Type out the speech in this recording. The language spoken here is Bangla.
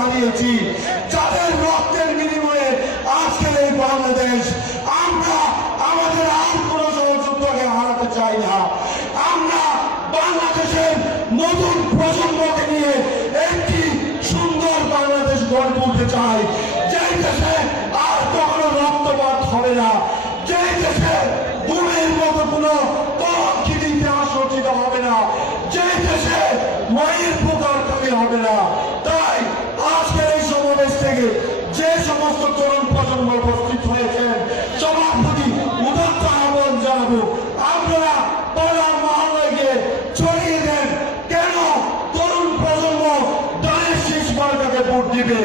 হারিয়েছি, যাদের রক্তের বিনিময়ে আজকের এই বাংলাদেশ। আমরা আমাদের আর কোন সহযোদ্ধাকে হারাতে চাই না। আমরা বাংলাদেশের নতুন প্রজন্মকে নিয়ে একটি সুন্দর বাংলাদেশ গড়ে তুলতে চাই, যেই দেশে আর কখনো রক্তপাত হবে না, যেই দেশে গুমের মতো কোনো কলঙ্কিত ইতিহাস রচিত হবে না, যেই দেশে মায়ের পোকার কমি হবে না। তাই আজকের এই সমাবেশ থেকে যে সমস্ত তরুণ প্রজন্ম উপস্থিত হয়েছেন, সবার প্রতি উদাত্ত আহ্বান জানাবো, আপনারা পাড়া মহল্লায় গিয়ে ছড়িয়ে দেন কেন তরুণ প্রজন্ম দলের শীষ মার্কাকে ভোট দিবে।